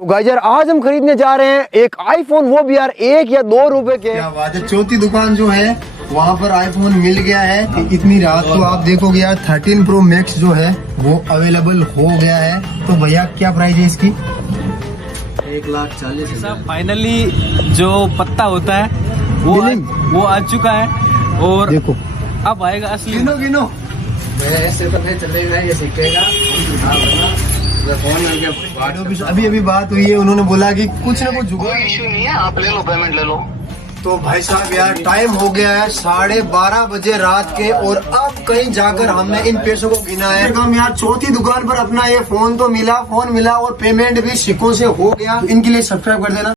तो गाइस यार आज हम खरीदने जा रहे हैं एक आईफोन, वो भी यार 1 या 2 रुपए के। क्या बात है, चौथी दुकान जो है वहाँ पर आईफोन मिल गया है। इतनी रात को आप देखोगे यार 13 प्रो मैक्स जो है वो अवेलेबल हो गया है। तो भैया क्या प्राइस है इसकी? 1,40,000। फाइनली जो पत्ता होता है वो आ चुका है और देखो अब आएगा असली। गिनो गिनो। ऐसे तो नहीं चलेगा, ये सीखेगा। अभी बात हुई है, उन्होंने बोला कि कुछ ना कुछ जुगाड़। कोई इशू नहीं है, आप ले लो, पेमेंट ले लो। तो भाई साहब यार टाइम हो गया है 12:30 बजे रात के, और अब कहीं जाकर हमने इन पैसों को गिना है। हम यार चौथी दुकान पर अपना ये फोन मिला और पेमेंट भी सिक्कों से हो गया। इनके लिए सब्सक्राइब कर देना।